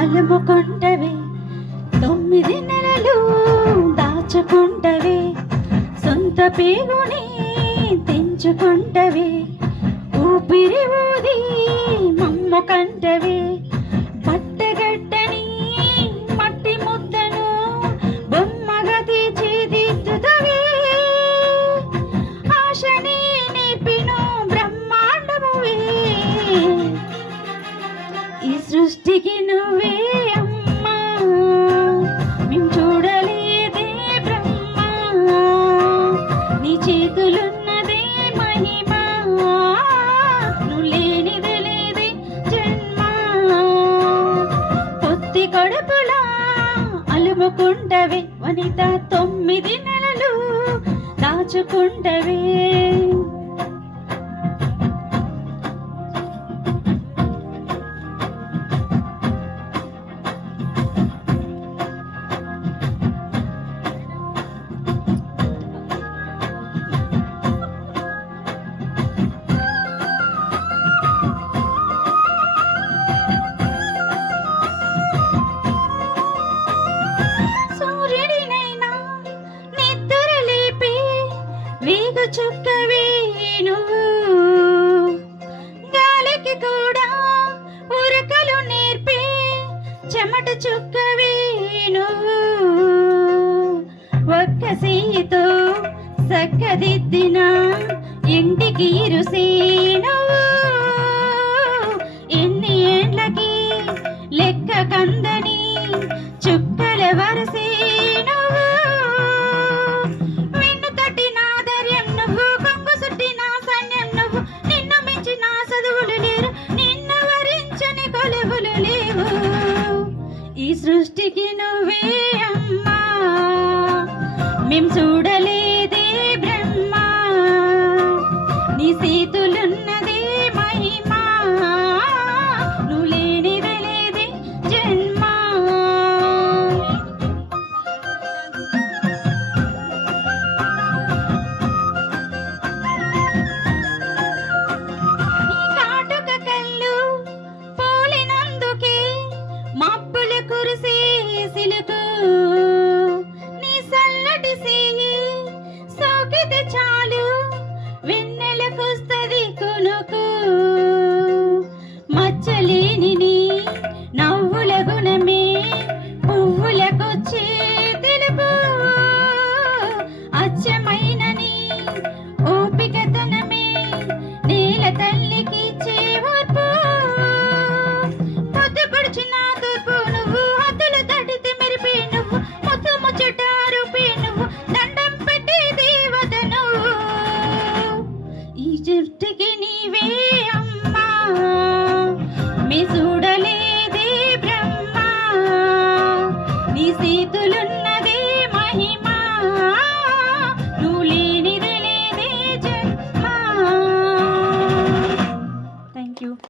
అలుముకుంటవే 9 నెలలు దాచుకుంటవే సొంత పేగుని తెంచుకుంటవే ఊపిరి ఊది మమ్మ కంటవే పట్టగట్టని మట్టి ముద్దను బొమ్మగా తీర్చిదిద్దుతవే ఆశని నేర్పిను బ్రహ్మాండమువే ఈ సృష్టికి నువ్వే అమ్మా మేము చూడలేదే బ్రహ్మ నీ చేతులున్నదే మహిమా నువ్వు లేనిదే లేదే జన్మ పొత్తి కడుపులా అలుముకుంటవే వనిత 9 నెలలు దాచుకుంటవే వేగ చుక్కవే నువ్వు గాలికి కూడా ఉరకలు నేర్పే చెమట చుక్కవే నువ్వు ఒక్క సీతో సక్కదిద్దిన ఇంటికి ఇరుసే నువ్వు ఎన్ని ఏండ్లకి లెక్క కందని చుక్కల వరసే ఈ సృష్టికి నువ్వే అమ్మా మేం చూడలేదే బ్రహ్మ నీ చేతులున్నదే మహిమా నువ్వు లేనిదే లేదే జన్మ నీ కాటుక కళ్ళు పోలినందుకే మబ్బులు కురిసే సిలుకు నీ సల్లటి సేయి సోకితే చాలు వెన్నెలకొస్తది కొనుకు మచ్చలి